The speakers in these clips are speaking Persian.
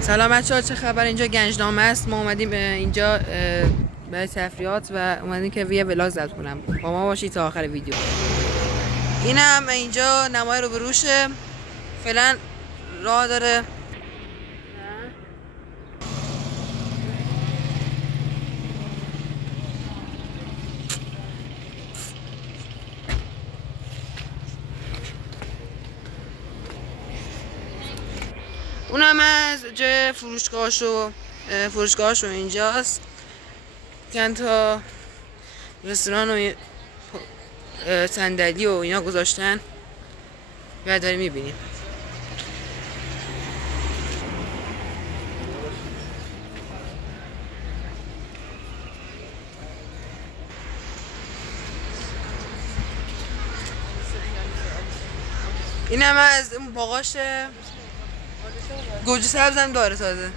سلام بچه‌ها، چه خبر؟ اینجا گنجنامه است. ما اومدیم اینجا برای تفریحات و اومدیم که یه ولاگ ضبط کنم. با ما باشید تا آخر ویدیو. اینم اینجا نمای روبروشه، فعلا راه داره. اونم از جای فروشگاهشو اینجاست. چند تا رستوران و صندلی و اینا گذاشتن و داریم میبینیم. اینم از اون باغاش گوجه سبز هم داره تازه.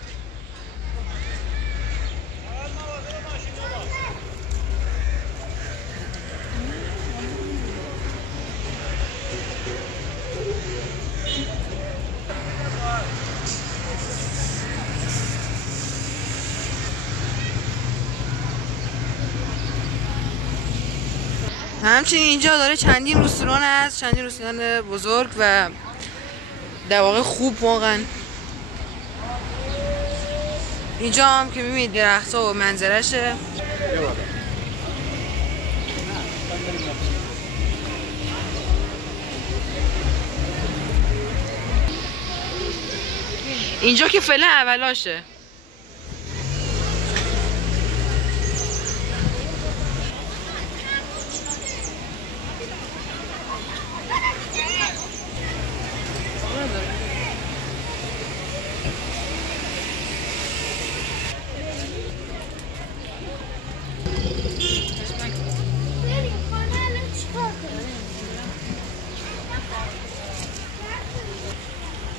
همچنین اینجا داره چندین رستوران هست، چندین رستوران بزرگ و در واقع خوب واقعا. اینجا هم که میبینید درخت‌ها و منظرشه. اینجا که فعلا اولاشه.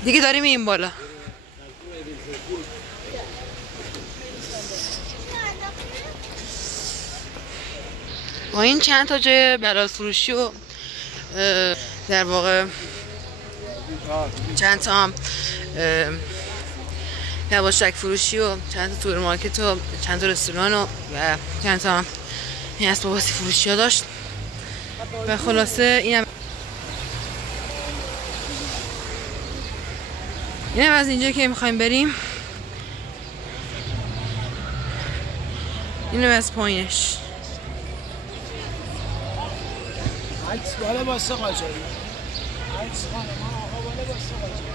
دیگه داریم این بالا. با این چند تا جای بلال فروشی و در واقع چند تا هم یواشک فروشی و چند تا سوپرمارکت و چند تا رستوران و چند تا هم این اسباب بازی فروشی ها داشت و خلاصه اینم از اینجا که میخوایم بریم. اینم از پایینش.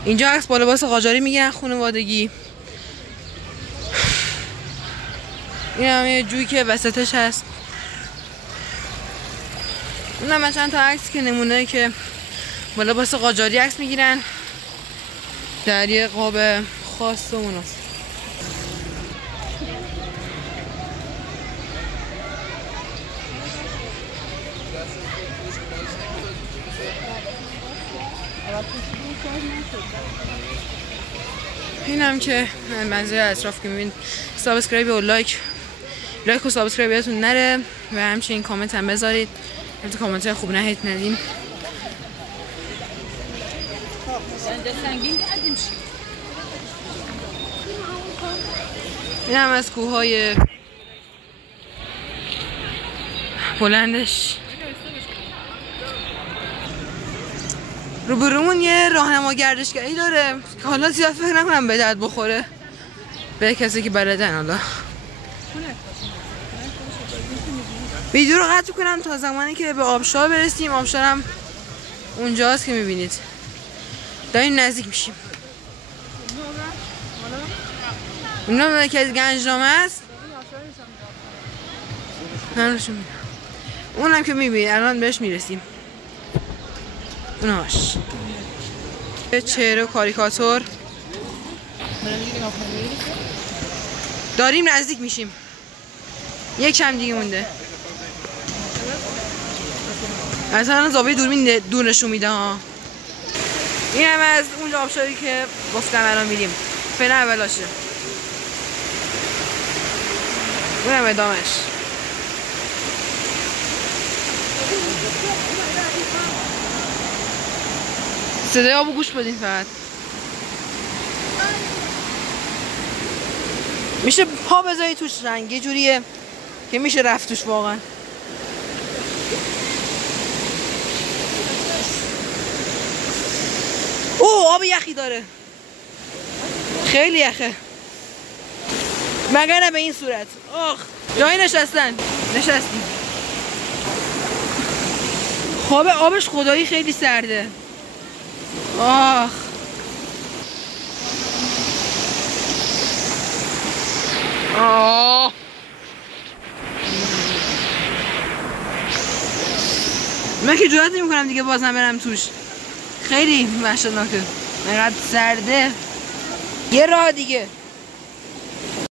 اینجا عکس با لباس قاجاری میگن خانوادگی. این هم یه جویی که وسطش هست. اونم چند تا عکس که نمونه که با لباس قاجاری عکس میگیرن در یه قاب خاص و مناسب. اینم که منظره اطراف که میبینید. سابسکرایب و لایک و سابسکرایب یادتون نره و همچنین کامنت هم بذارید. البته کامنت های خوب نهید ندین. این هم از کوههای بلندش. روبرومون یه راهنما گردشگری داره که حالا زیاد فکر نکنم به درد بخوره به کسی که بلدن. حالا ویدیو رو قطع کنم تا زمانی که به آبشار برسیم. آبشار هم اونجاست که میبینید. داریم نزدیک میشیم. اونم که از گنجنامه است. اونم که میبینید الان بهش میرسیم. اوناش چهره و کاریکاتور. داریم نزدیک میشیم. یک کم دیگه مونده. اصلا زاویه دوربین دور نشون میده ها. این هم از اون آبشاری که گفتم الان میریم. فعلا اولاشه. اونم ادامش. صدای آبو گوش بدین فقط. میشه پا بذاری توش، رنگ یه جوریه که میشه رفت توش واقعا. اوه آب یخی داره، خیلی یخه، مگر نه به این صورت. آخ جایی نشستیم. خواب آبش خدایی خیلی سرده. آخ من که جرئت نمی‌کنم دیگه بازم برم توش، خیلی وحشتناکه، اینقدر سرده. یه راه دیگه